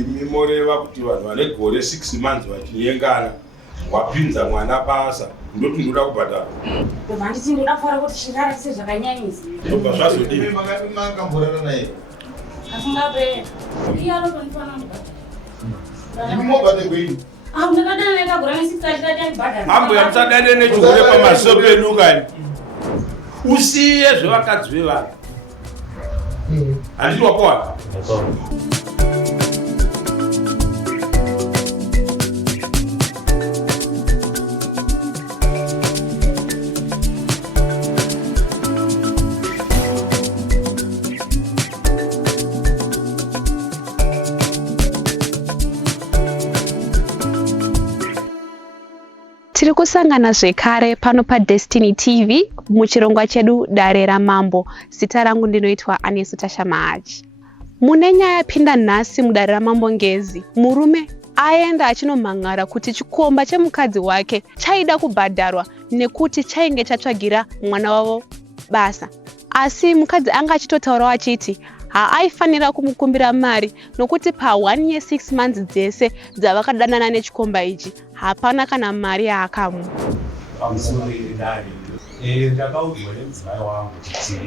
imoreva kuti vanhu vane gore 6 months vachinyengana wapinza mwana basa ndoti ndoda kubhadhara. Handiti ndoda kufara kuti chingaratise zvakanyanyisa. Tobva zvazodii? Makamborana naye. Asingape. Iye anotondifana mubhadhara. Imobhadhe kwini? Ndakadana nekagura ne6 achida ndibhadhara. Mambo yamusadane nechikure pamaso penu kani. Usiye zvevakadzi vevanhu. Handiti wapoa? Tiri kusangana zvekare pano paDestiny TV muchirongwa chedu Dare raMambo. Zita rangu ndinoitwa Anesu Tashamaji. Mune nyaya pinda nhasi mudare raMambo ngezi. Murume aenda achinomhangara kuti chikomba chemukadzi wake chaida kubhadharwa nekuti chainge chatsvagira mwana wavo basa. Asi mukadzi anga achitotaurawo achiti haaifanira kumukumbira mari nokuti pa 1 year 6 months dzese dzavakadanana nechikomba ichi hapana kana mari yaakamu. Ndakaudzwa nemudzimai wangu kuti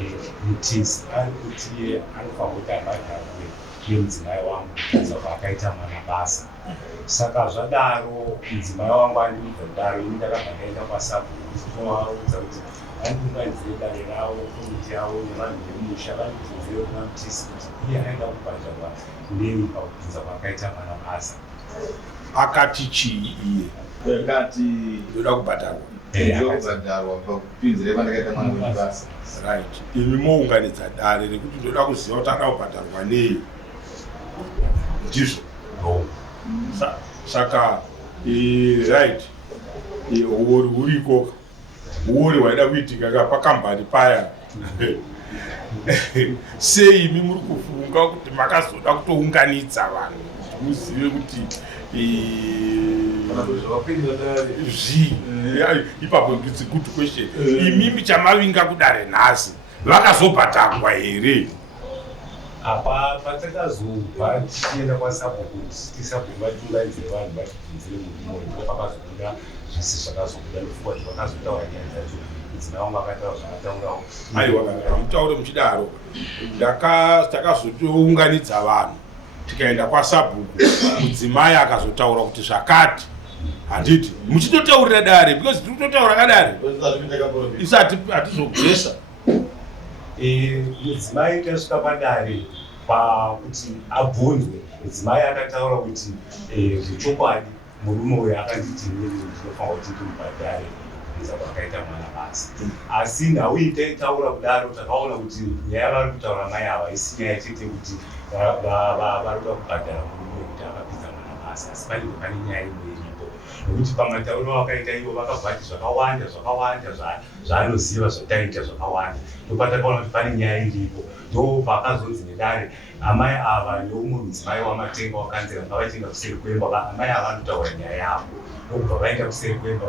mutisi ari kuti iye anofanira kuti abhadharwe nemudzimai wangu kubva akaita mwana basa. Saka zvadaro mudzimai wangu andibva kudaro ini ndakabva ndaenda kwasabhuku ndinovaudza kuti vandiunganidzire dare ravo komiti yavo nevanhu vemusha vandiudzire kuna mutisi kuti iye aida kubhadharwa nei pakupinza kwakaita mwana basa. Akati chii iye? Akati ndoda kubhadharwa. Ndokubhadharwa pakupinzire pandakaita mwana webasa. Right. Imi mounganidza dare rekuti ndoda kuziva kuti ada kubhadharwa nei. Ndizvo. Saka right. Uriko waida kuitika pakambani paya. Sei imi muri kufunga kuti makazoda kutounganidza vanhu muzive kuti ipapo it's a good question. Imimi chamavinga kudare nhasi vakazobhadharwa here? Apa patakazobva tichienda kwasabhuku tisabhuku vatiunganidzire vanhu vatibvunzire murume ndipo pakazobuda zvese zvakazobuda nofungwa kuti vakazotaura nyaya dzacho mudzimai wangu akataura zvakataurawo. Aiwa, mutaure muchidaro. Takazotounganidza vanhu tikaenda kwasabhuku mudzimai akazotaura kuti zvakati. Handiti muchitotaurira dare because tiri kutotaura kadare isati hatizogesa. Mudzimai tasvika padare pakuti abvunzwe, mudzimai akataura kuti zvechokwadi murume uyu akanditi ndinofanira kuti ndimubhadhare kubvisa kwakaita mwana basa. Asi nhau taitaura kudaro takaona kuti nyaya vari kutaura mai ava isi nyaya chete kuti varikuda kubhadhara murume kuti akapinza mwana basa, asi pane nyaya imwe iripo nokuti pamatauro vakaita ivo vakabvati zvakawanda zvaanoziva zvataita zvakawanda. Ndopatakaona kuti pane nyaya iripo. Ndo pakazonzi nedare amai ava neumwe mudzimai wamatenga wakanzira ngavachienda kuseri kwemba. Amai ava anotaura nyaya yavo ndokubva vaenda kuseri kwemba.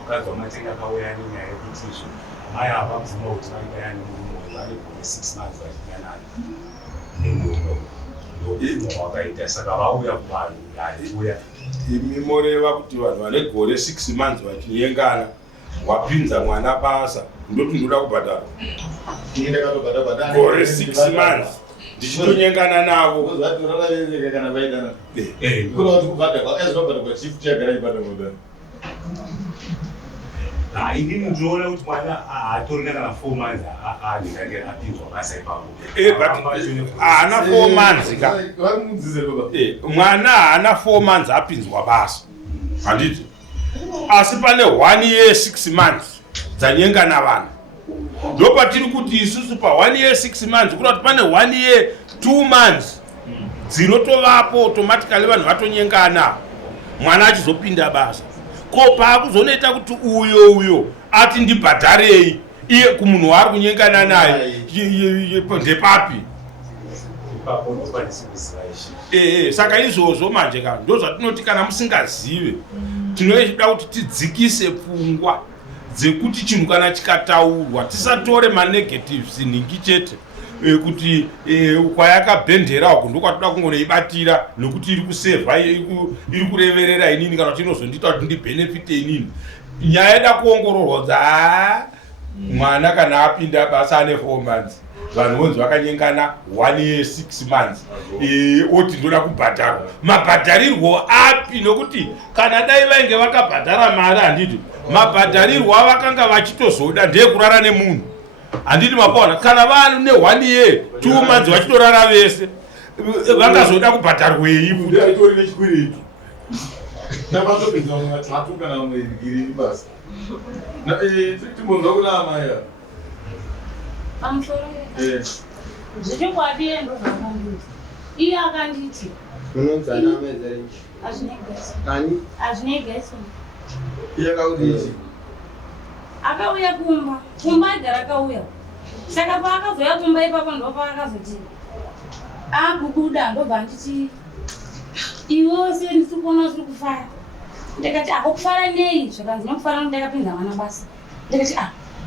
Mukadzi wamatenga akauya nenyaya yekuti izvo amai ava mudzimai kuti vaibaya nemurume vane gore 6 months vachinyanana nemurume ndokuno wakaita. Saka vauya kuvanhu uya imi moreva kuti vanhu vane gore 6 months vachinyengana wapinza mwana basa ndoti ndoda kubhadhara. Gore 6 months ndichitonyengana navo. inini ndinoona kuti mwana hatorina kana 4 months anenge apinzwa basa ipapo. Haana 4 months ka. Mwana haana 4 months apinzwa basa. Handiti. Asi pane 1 year 6 months dzanyengana vanhu. Ndopatiri kuti isusu pa 1 year 6 months kuti pane 1 year 2 months dzinotovapo automatically vanhu vatonyengana mwana achizopinda basa. Ko pakuzonoita kuti uyo ati ndibhadharei iye kumunhu waari kunyengana naye ndepapi? Saka izvozvo manje kana ndozvatinoti kana musingazive tinoda kuti tidzikise pfungwa dzekuti chinhu kana chikataurwa tisatore manegatives ningi chete kuti kwayakabhendera uku ndokwatoda kungoibatira nokuti iri kusevha iri kureverera inini kana kuti inozondiita kuti ndibhenefite inini. Nyaya yeda kuongororwa kuti mwana kana apinda basa ane 4 months vanhu vonzi vakanyengana 1 year 6 months oti ndoda kubhadharwa. Mabhadharirwo api? Nokuti kana dai vainge vakabhadhara mari handiti mabhadharirwo avakanga vachitozoda ndekurara nemunhu handiti mapaona. Kana vane 1 year 2 months vachitorara vese vangazoda kubhadharwei kuti aitori nechikwiretu namatopinza mumwe atatu kana mumwe iri basa timbonzwa kuna amaya pamusoro zvechokwadi endo zvakanditi iye akanditi hazvine gesi iye akauti akauya kumba agara akauya saka paakazoya kumba ipapo ndopaakazoti akubuda ndobva nditi iwose ndisikuona zviri kufara. Ndikati akukufara nei zvakanzi nokufara ndakapinza mwana basa. Ndikati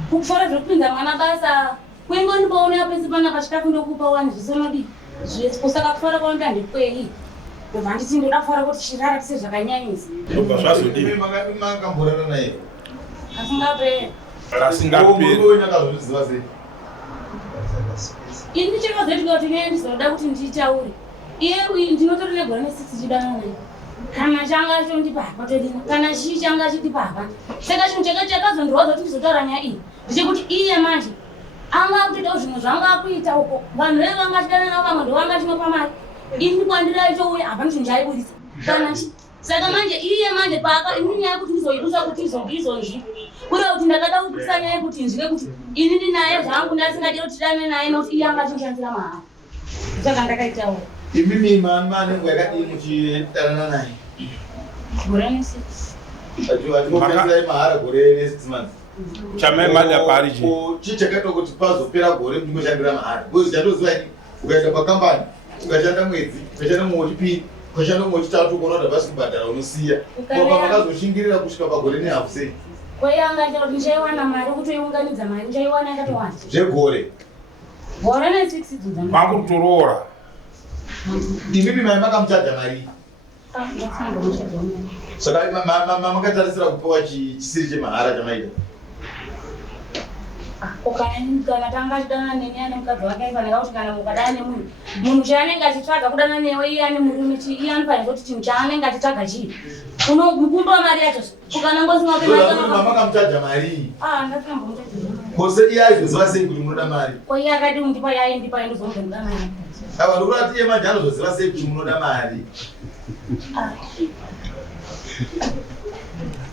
kukufara zvokupinza mwana basa kwengondipaona pese panapa chikafu ndokupa wani zvisonodi kusaka kufara kwanga ndekwei ndobva nditi ndoda kufara kuti chirara tise zvakanyanyisa ndobva zvazodii makamborana naye asingaperi ini chakazoitika kuti neye ndizoda kuti nditaure iye ndinotori negora ne6 chidana naye kana changa chondipapa todina kana chii changa chitipapa saka chinhu chakazondorwadza kuti ndizotaura nyaya iyi ndechekuti iye manje anga akutoitawo zvinhu zvanga akuita uko vanhu veve vanga chidana navo vamwe ndovanga chinopa mari ini kwandiraitouya hapana chinhu chaibudisa kana saka manje iye manje paka ini nyaya yekuti ndizoidusa kuti izonzi kureva kuti ndakada kubudisa nyaya yekuti nzvike kuti ini ndinaye zvangu ndasingadi kuti tidane naye nokuti iye anga achinoshandisira mahara saka ndakaitawo imimi mama nengo yakadii muchidanana naye gore ne6 atimopedzai mahara gore ne6 months chamai mali apari chichakaita kuti pazopera gore ndingoshandira mahara because chandozivai ukaenda pakambani ukashanda mwedzi ukashanda mumwe wechipiri ukashanda mumwe wechitatu kuona kuti basi kubhadhara unosiya kopa makazoshingirira kusvika pagore nehafu sei kweyanga kuti ndichaiwana mari kutoiunganidza mari ndichaiwana yakatowanda zvegore gore ne6 makutorora imimi mai makamuchaja mari saka makatarisira kupiwa chisiri chemahara chamaita kana tanga achidana neni ane mukadzi wake aifanira kuti kana mukadana nemunhu chaanenge achitsvaga kudana newe iye ane murume iye anofanira kuti chinhu chaanenge achitsvaga chii unokumba mari yacho ukanangosingapemakamuchaja mari kose iye aizoziva sei kuti munoda mari iye akati undipa yaindipa endozombomuda mari ava ndokurati iye manje anozoziva sei kuti munoda mari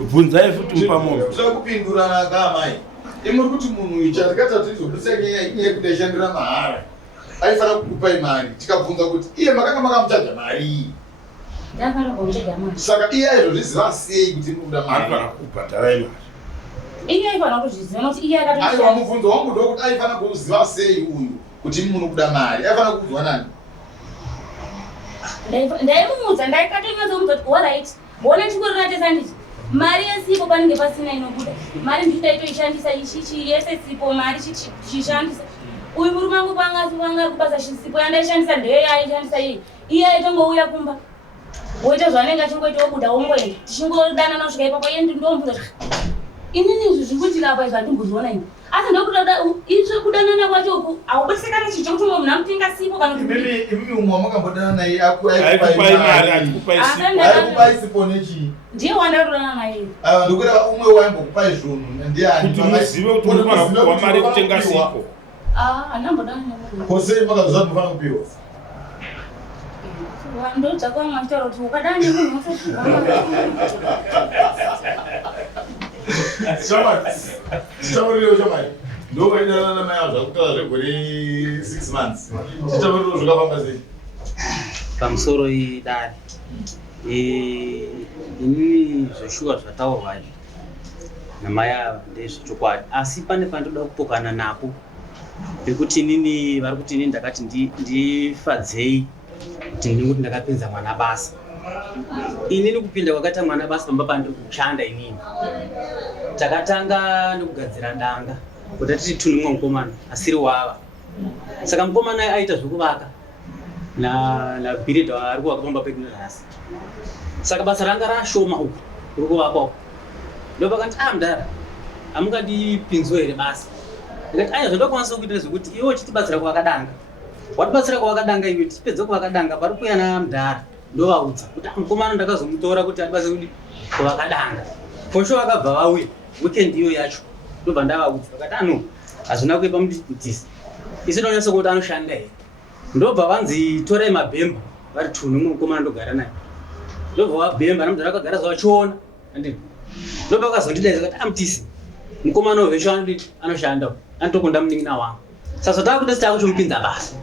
bvunzai futi mupamoyo toda kupindurana kamai imuri kuti munhu uyu chandikata kuti izobudisa nyaya iye kuti aishandira mahara aifanira kukupai mari tikabvunza kuti iye makanga makamuchaja mari saka iye aizozviziva sei kuti munoda mari kubhadharai mari iye aifanira kuzviziva nokuti iye aiwa mubvunzo wangu ndokuti aifanira kuziva sei uyu kuti munhu kuda mari aifanira kuudzwa nani ndaimumudza ndaikatonyatsomuudza kuti allright wona chikurinatesa nditi mari yesipo panenge pasina inobuda mari nditaitoishandisa ichichi yese sipo mari chichishandisa uyu murume wangu panga kubasa chisipo yandaishandisa ndeye yaishandisa iye aitongouya kumba woita zvanenge achingoita wobuda wongoenda tichingodanana kusvika ipapo iye ndombuza inini izvi zvikuitika zvandimboziona ini asi ndokuda itsve kudanana kwacho uku haubatikana chicho kuti munhu namutenga sipo kana imimi umwe wamakambodana naye akupai sipo nechii ndiye wandarodana naye ndokureva umwe waimbokupai zvunhu ndiani kuti muzive kuti unofana kupiwa mari yekutenga sipo handambodana kosei makazoziva ndinofanira kupiwa ndodzakanga achitaura kuti ukadana nemunhu chitauriro chamai ndovaidana namai avo zvakutaura zvegore 6 months chitauriro zvakafamba sei pamusoro idare inini zveshuwa zvataurwa namai ava ndezvechokwadi asi pane pandoda kupokana napo pekuti inini vari kuti inini ndakati ndifadzei kuti ndinguti ndakapinza mwana basa inini kupinda kwakaita mwana basa pamba pandiri kushanda inini takatanga ndokugadzira danga kuti titi tunumwe mukomana asiri wava saka mukomana aita zvekuvaka nabhiridha ari kuvaka pamba pedu nhasi. Saka basa ranga rashoma uku uri kuvakwa uku ndopakati mudhara hamungandipinzwa here basa. Ndikati aya zvandokwanisa kuita zvekuti iwe uchitibatsira kuvakadanga watibatsira kuvakadanga iwe tichipedza kuvakadanga pari kuuya namudhara ndovaudza kuti mukomana ndakazomutora kuti atibase kudi kuvakadanga posho vakabva vauya weekend iyo yacho ndobva ndavaudza vakati hazvina kuipa mudhisi isi ndonyatsa kuti anoshanda here. Ndobva vanzi torai mabhemba vari 2 nomukomana ndogara naye ndobva wabhemba namudhara akagara zvachiona ndobva akazondidaidza kuti amutisi mukomana wevesho anoshanda anotokunda munin'ina wangu saka takuti sitakuchomupinza basa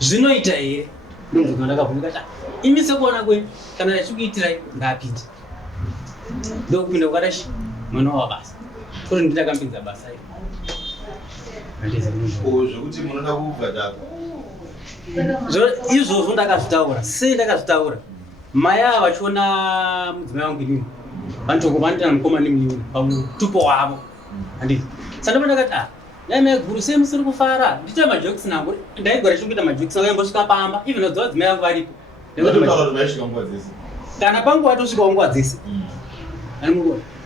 zvinoita here ndomvuka ndakabvuka kuti imi sekuona kwenyu kana achikuitirai ngaapinde ndokupinda kwadashi mwana wabasa kuti ndindakamupinza basa zvekuti munoda kubva izvozvo ndakazvitaura sei ndakazvitaura mai ava vachiona mudzimai wangu inini vanotokovanitana mukomana nemunin'ina pamutupo wavo handiti sandopa ndakati naimai guru sei musiri kufara ndiita majokisi nangu ndaigora chikuita majokisi nangu yambosvika pamba even adzoa dzimai vangu varipo kana pangu watosvikawo nguva dzese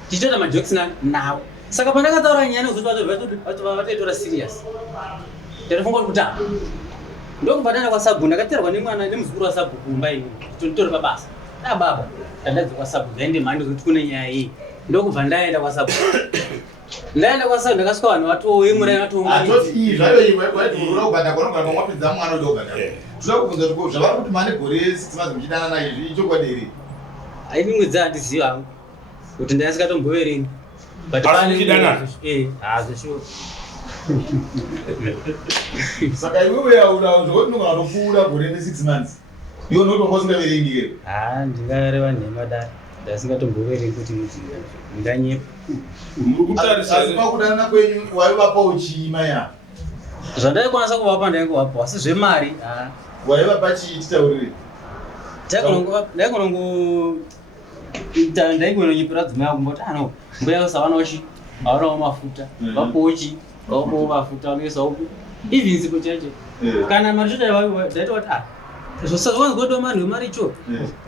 tichitoita majokisi navo saka pandakataura nyaya nekuti vataitora serious ndatofunga kuti ndokubva ndaenda kwasabu ndakaterwa nemwana nemuzukuru wasabu kumba ini kuti nditori pabasa baba ndandadzi kwasabu ndaende mhando zokuti kune nyaya iyi ndokubva ndaenda kwasabu ndakasvika vanhu vatoemurai vatouaibvadakwanogarakwapedza mwana udogada toda kubvunza kuti zvavari kuti mane gore 6 months muchidana naizvi ichokwadi here aini mwedzi handizivi hangu kuti ndaisingatomboverengi zveshuwa saka iwewe yauda zvokuti ndogona topfuura gore ne6 months iwo notonga usingaverengi here ndingareva nhema dai ndasingatomboverengi kuti ndanyepa asi pakudanana kwenyu waivapa uchiima ya zvandaikwanisa kuvapa ndainguvapa asi zvemari waivapa chii titaurire ndaigononyepera dzimai yangu mboti mbuya usavanawo chi havanawo mafuta vapowo chi vapowo mafuta vanoisawo even sipo chache kana mari chocha ndaita kuti zvosazvanzwa mari wemari icho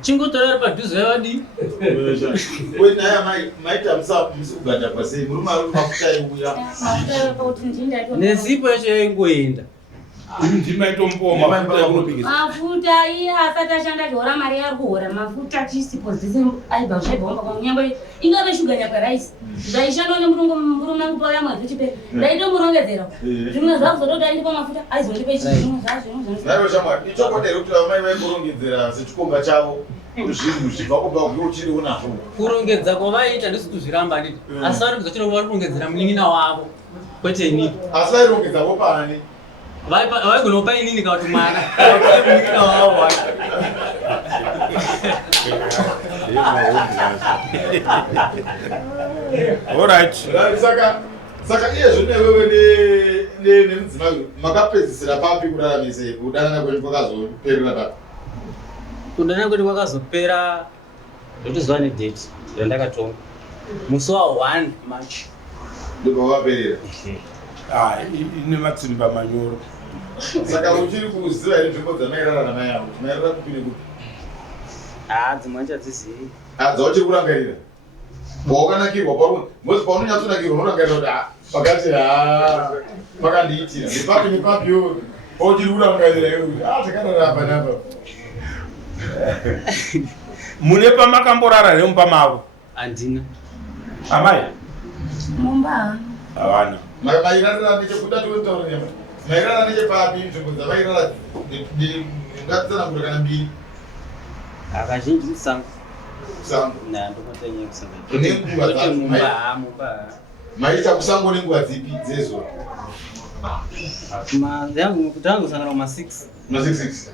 chingotorari padhuze yavadii wenaya maita musikuganda pasei muri mari mafuta euya nesipo yacho yaingoenda mafuta iye asati ashanda zvihora mari yari kuhora mafuta chisipo dzese aibva zvaibvaomba kwanyangwe ingave shuga nyaparaisi zvaishandwa nemurume angu pauya mwedzi uchipera ndaitomurongedzera zvimwe zvakuzototi aindipa mafuta aizondipe chizvimwe zvazvo ichokodere kuti vamai vaikurongedzera sechikomba chavo zvinhu zvibva kubva kuve uchiriwo nazvo kurongedza kwavaiita ndisi kuzviramba nditi asi vari kuzochirova vari kurongedzera munin'ina wavo kwete inini asi vairongedzawo pani vaigunopa inini kana kuti mwana munin'ina wavo wacho Alright. Saka iyezvo newewe nemudzimai makapedzisira papi kuraramisa kudanana kwenyu kwakazoperera papi? Kudanana kwedu kwakazopera ndotiziva nedate yandakatonga musi wa1 March ndobva waperera. Ine matsimba manyoro. Saka uchiri kuziva here nzvimbo dzamairara namai yangu kuti mairara kupi nekupi? Dzimwe ndichadzizivi. Dzauchiri kurangarira? Wakanakirwa parume mozi paunonyatsonakirwa unorangarira kuti pakati pakandiitira nepapi nepapiwo pauchiri kurangarira iwe kuti takarara apa napa. Mune pamakamborara here mumba mavo? Handina. Amai? Mumba. Havana. Mairarira nechekuda tiwetaura nyama. Mairara nechepapi nzvimbo dzamairara ngatitsanangura kana mbiri? Kazhinji musango. Kusango. Ndomatanyanya kusango. Nenguva dzacho mumba. Maita kusango nenguva dzipi dzezuva? Yangu kutanga kusangana kuma6. Ma66.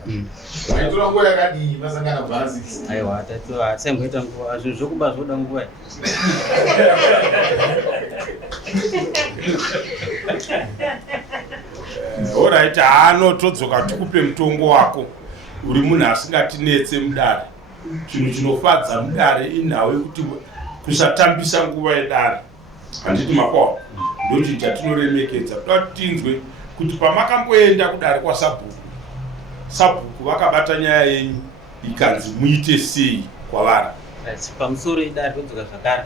Maitora nguva yakadii masangana kubva na6? Aiwa tatora semboita nguva zvinhu zvokuba zvoda nguva. Alright, todzoka tikupe mutongo wako uri munhu asingatinetse mudare. Chinhu chinofadza mudare inhau yekuti kusatambisa nguva yedare. Handiti makwawa. Ndochinhu chatinoremekedza. Toda tinzwe kuti pamakamboenda kudare kwasabhuku vakabata nyaya yenyu ikanzi muite sei kwavari. Pamusoro idare kudzoka zvakare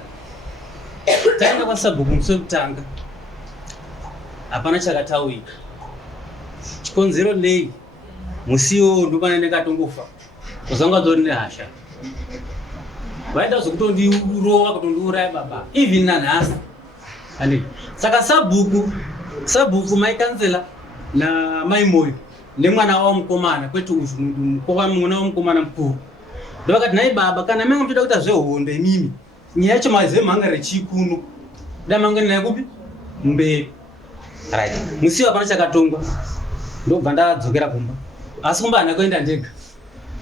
taenda kwasabhuku musi wekutanga hapana chakataurika. Chikonzero nei musiwo ndopana ndakatongofa kuzanga dzori nehasha vaida zvokutondirova kutondiuraya baba even nanhasi ane saka sabhuku mai kansela namai moyo nemwana wavo mukomana kwete mwana wamukomana mukuru ndovakati nai baba kana manga mutoda kuita zvehondo imimi nyaya yacho mazive mhanga rechikuno da manga nai kupi mberi right musiwo hapana chakatongwa ndobva ndadzokera kumba asi kumba hana kuenda ndega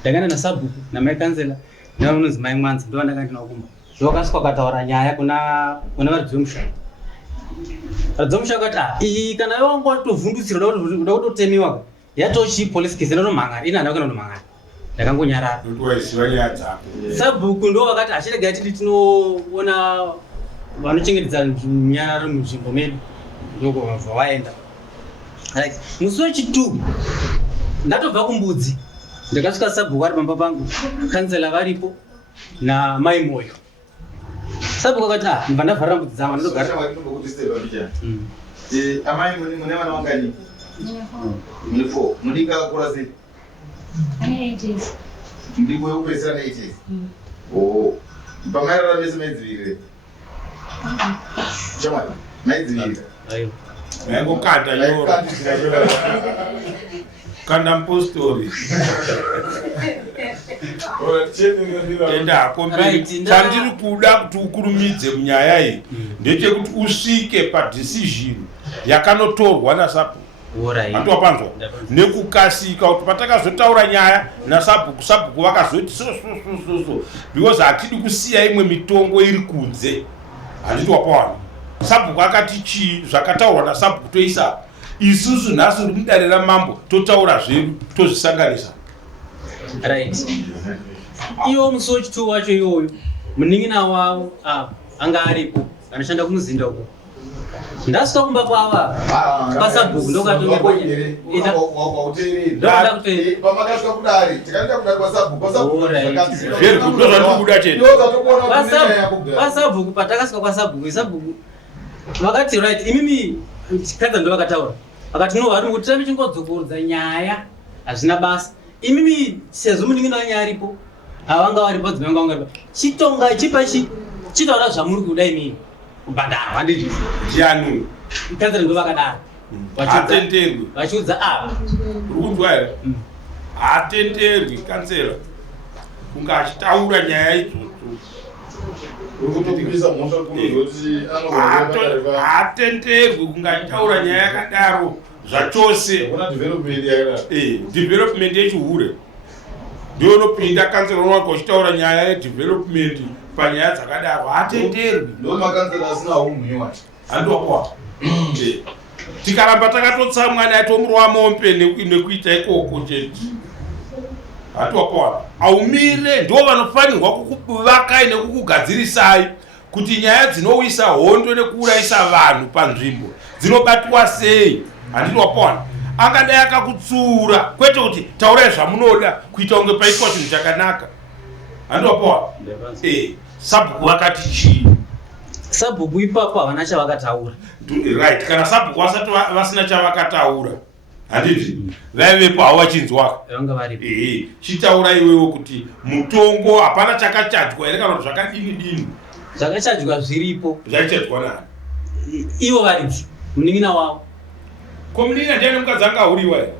ndakaenda nasabhuku namai kansela nevanonzi mai mwanza ndova ndakandina kumba ndokasvika kataura nyaya kuna varidzi vemushaka. Varidzi vemushaka kuti iyi kana wanga watovhundutsira uda kutotemiwa yatochi police case ndonomhangara ina handa kuenda kunomhangara ndakangonyarara. Sabhuku ndo vakati achiregai titi tinoona vanochengetedza nyara munzvimbo medu ndokubva waenda. Musi wechitu ndatobva kumbudzi ndakasvika sabhuku ari pamba pangu kansela varipo namai moyo. Sabhuku akati mbva ndavharira mbudzi dzangu ndogara. Amai mune vana vangani? Mune 4. Mudiki akakura sei? Ane 8 years. Mudiki wekupedzisira ne 8 years. Oh. Pamairara mese maidzivirire. Shamwari, maidzivirire. Ayo. Ngokanda nyoro. Kanda mpostori. Enda komberi chandiri kuda kuti ukurumidze munyaya iyi ndechekuti usvike padecision yakanotorwa nasabhuku. Hatopanzwa nekukasika kuti patakazotaura nyaya nasabhuku vakazoti so because hatidi kusiya imwe mitongo iri kunze. Handiti wapawana sabhuku akati chii zvakataurwa nasabhuku toisa isusu nhasi uri mudare ramambo totaura zvedu tozvisanganisa. Right. Iwo musi wechitu wacho iwoyo munin'ina wavo anga aripo anoshanda kumuzinda uko ndasvika kumba kwava kwasabhuku ndokapamakasvika kudare tikaenda kudare kwasabhuku patakasvika kwasabhuku vakati right imimi chikadza ndo vakataura vakati no vari kuti tirambe chingodzokorodza nyaya hazvina basa imimi sezvo munin'ina wanyaya aripo havanga varipo dzimanga vanga varipo chitonga chipachi chitaura zvamuri kuda imimi kubhadhara handiti ndianu kansela ndo vakadaro hatenderwi vachiudza uri kunzwa here hatenderwi kansela kunga achitaura nyaya idzodzo hatenderwi kunga achitaura nyaya yakadaro zvachose. Development yechihure ndionopinda kansela unowaka uchitaura nyaya yedevelopment panyaya dzakadaro hatenderwi. Handokwa tikaramba takatotsa mwana yatomurwa mombe nekuita ikoko chete hatiwapawana aumire ndo vanofanirwa kukuvakai nekukugadzirisai kuti nyaya dzinowisa hondo nekuurayisa vanhu panzvimbo dzinobatwa sei. Handiti wapawana angadai akakutsura kwete kuti taurai zvamunoda kuita kunge paitwa chinhu chakanaka. Handiti wapawana sabhuku vakati chii sabhuku ipapo havana chavakataura. Right, kana sabhuku vasati vasina chavakataura handiti vaivepo havo vachinzwa vanga varipo. Chitaura iwewo kuti mutongo hapana chakachadwa here kana kuti zvakadini zvakachadwa zviripo. Zvaichadwa nani? Ivo varidzi munin'ina wavo. Ko munin'ina ndiani mukadzi angahuriwa here?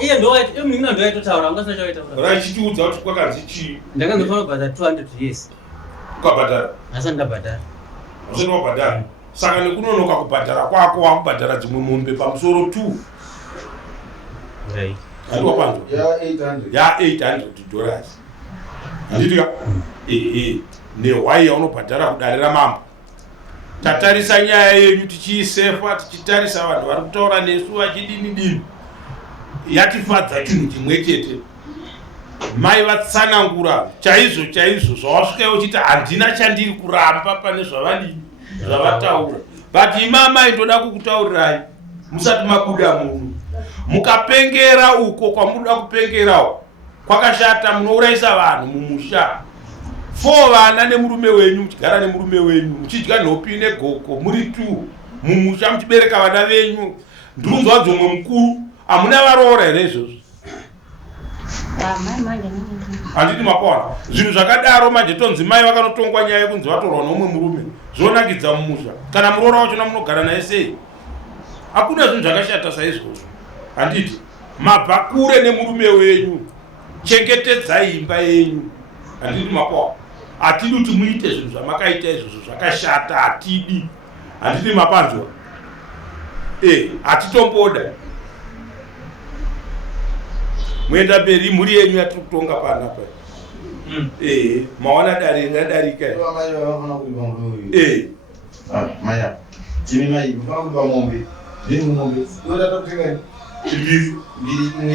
Iye munin'ina ndo aitotaura vanga sina chavaitaura. Rachitiudza kuti kwakanzi chii? Ndakanzofanira kubhadhara 200 yes. Ukabhadhara? Hasati ndabhadhara. Usati wabhadhara? Saka nekunonoka kubhadhara kwako wakubhadhara dzimwe mombe pamusoro 2. Right. Handiti ya $800. Handitika? Nehwai yaunobhadhara kudare ramambo. Tatarisa nyaya yenyu tichiisefa tichitarisa vanhu vari kutaura nesu vachidini yatifadza chinhu chimwe chete. Mai vatsanangura chaizvo zvawasvika uchiti handina chandiri kuramba pane zvavataura but imamai ndoda kukutaurirai musati mabuda muno. Mukapengera uko kwamunoda kupengerawo kwakashata, munourayisa vanhu mumusha. 4 vana nemurume wenyu, muchigara nemurume wenyu, muchidya nhopi negoko muri 2 mumusha, muchibereka vana venyu. Ndunzwa dzomwe mukuru, hamuna varoora here izvozvo? Handiti mapona zvinhu zvakadaro manje tonzi mai vakanotongwa nyaya yekunzi vatorwa nomwe murume, zvonakidza mumusha. Kana muroora wachona munogara naye sei? Hakuna zvinhu zvakashata saizvozvo. Handiti mabva kure nemurume wenyu, chengetedzai imba yenyu. Handiti mapona hatidi kuti muite zvinhu zvamakaita izvozvo zvakashata, hatidi. Handiti mapanzwa hatitomboda. Muenda mberi muri yenyu yatiri kutonga panapa. Maona dare radarika. Maya chimi mai mfano kwa mombe ndini mombe ndoda takutenga mbiri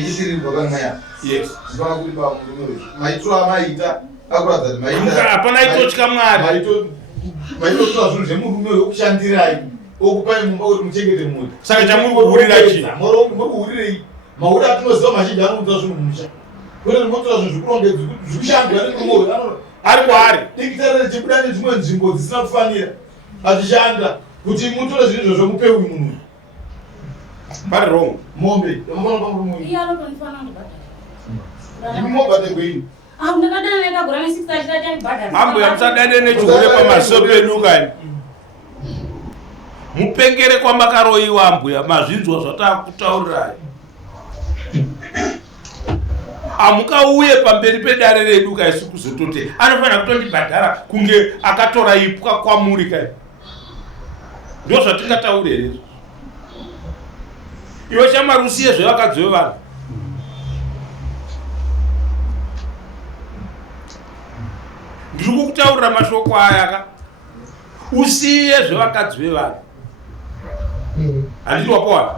isiri baka maya. Yes zibana kuli ba murume maitwa maita akuradza maita hapana itochka mwari maito twa zvinhu zvemurume wokushandirai okupai mumba kuti muchengete mota. Saka chamuri kuhurira chi moro kuhurira mauri atinoziva mazhinji anoita zvinhu mumusha. Kune zvimotora zvinhu zvikurongedza kuti zvikushandwa nemurume ari kwaari dikitarere chibuda nedzimwe nzvimbo dzisina kufanira achishanda kuti mutore zvinhu izvozvo mupe uyu munhu. pari wrong mombe yamufana pamurume iye anotonifana ndibhadhara. imi mobhadhe kwini Ndakadana nekagura ne6 achida chanibhadhara. mambo yamusadane nechihule pamaso penyu kani. Mupengere kwamakaroyiwa mbuya, mazvinzwa zvatakutaurirai. Amukauye pamberi pedare redu kaisi kuzotote anofanira kutondibhadhara kunge akatora ipwa kwamuri kai. Ndo zvatingataure here. Iwe shamwari usiye zvevakadzi vanhu. Ndiri kukutaurira mashoko aya usiye zvevakadzi vevanhu. Handiti wapowana?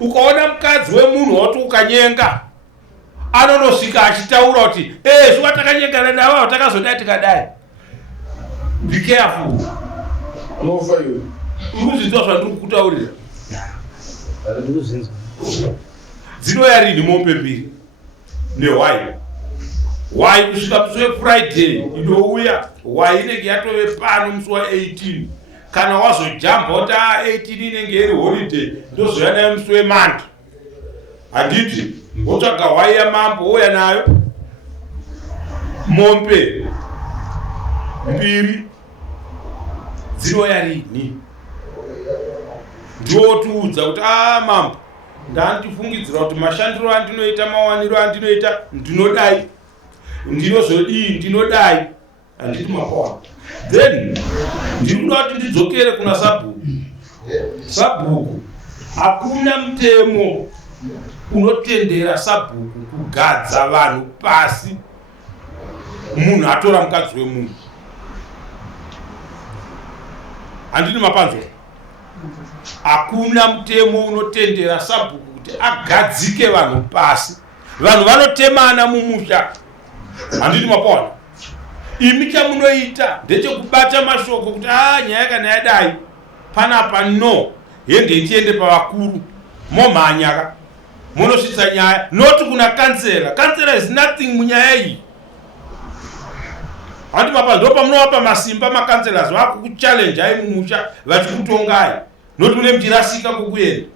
Ukaona mukadzi wemunhu woti ukanyenga anonosvika achitaura kuti zviwa takanyengana navo vatakazodai tikadai. Be careful. unofa iwe Urikuzvinzwa zvandiri kukutaurira. Dzinouya rini mombe mbiri nehwai. Hwai kusvika musi weFriday inouya, hwai inenge yatove pano musi wa18. Kana wazojamba kuti 18 inenge iri holiday ndozoya nayo musi weMonday. Handiti wotsvaga hwai yamambo ouya nayo. Mombe mbiri dzinouya rini. Ndiotiudza kuti mambo ndandifungidzira kuti mashandiro andinoita, mawaniro andinoita ndinodai, ndinozodii, ndinodai. Handiti mapowana. Then ndinoda kuti ndidzokere kuna Sabhuku. Sabhuku hakuna mutemo unotendera Sabhuku kugadza vanhu pasi munhu atora mukadzi wemunhu. Handiti mapanzwa. Hakuna mutemo unotendera Sabhuku kuti agadzike vanhu pasi. Vanhu vanotemana mumusha. Handiti mapowana. Imi chamunoita ndechekubata mashoko kuti nyaya kana yadai panapa no yende itiende pavakuru momhanyaka munosvitsa nyaya noti kuna kansela. Kansela is nothing munyaya iyi. Handiti mapa ndo pamunowapa masimba makanselas vakukuchallenjai mumusha vachikutongai noti mune muchirasika kukuenda.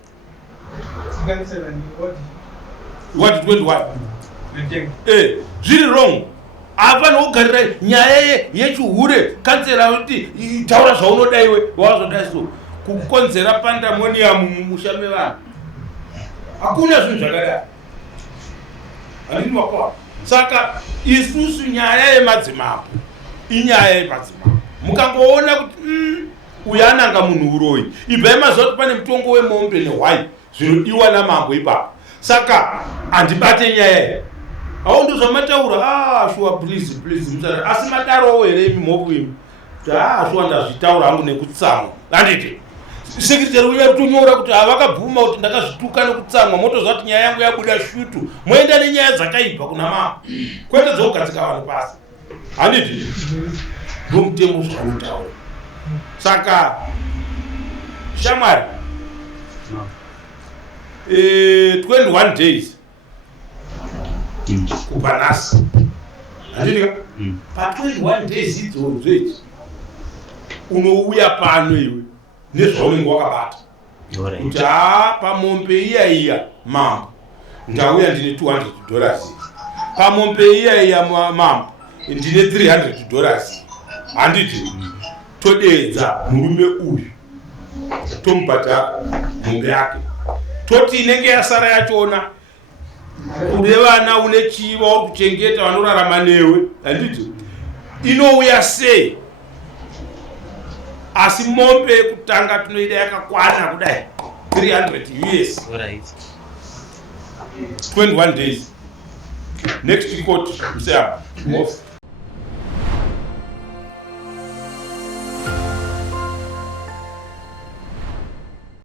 What did what? Zviri wrong. Apa nogarira nyaya yechihure kansela kuti taura zvaunoda iwe wazodai so kukonzera pandemonium mumusha mevanhu. Hakuna zvinhu zvakadai. Handiti mapowana. Saka isusu nyaya yemadzimambo inyaya yemadzimambo. Mukangoona kuti uyu ananga munhu uroyi, ibvai maziva kuti pane mutongo wemombe nehwai zvinodiwa namambo ipapo. Saka handibate nyaya. Ndo zvamataura shuwa please musara asi madarowo here imi mhopu imi shuwa ndazvitaura hangu nekutsamwa. Handiti sekretary uya kutonyora kuti havakabvuma kuti ndakazvituka nekutsamwa motoziva kuti nyaya yangu yabuda shutu moenda nenyaya dzakaipa kuna mama kwete dzokugadzika vanhu pasi. Handiti ndo mutemo zvaunotaura. Saka shamwari 21 days kubva nhasi handidika pa 21 days idzodzo idzi unouya pano iwe nezvaunenge wakabata kuti pamombe iya mambo ndauya ndine $200 pamombe iya mambo ndine $300 handiti todedza murume uyu tomubhata mombe yake toti inenge yasara yachona une vana une chiva uri kuchengeta vanorarama newe handiti inouya sei asi mombe yekutanga tinoida yakakwana kudai $300 21 days next report msea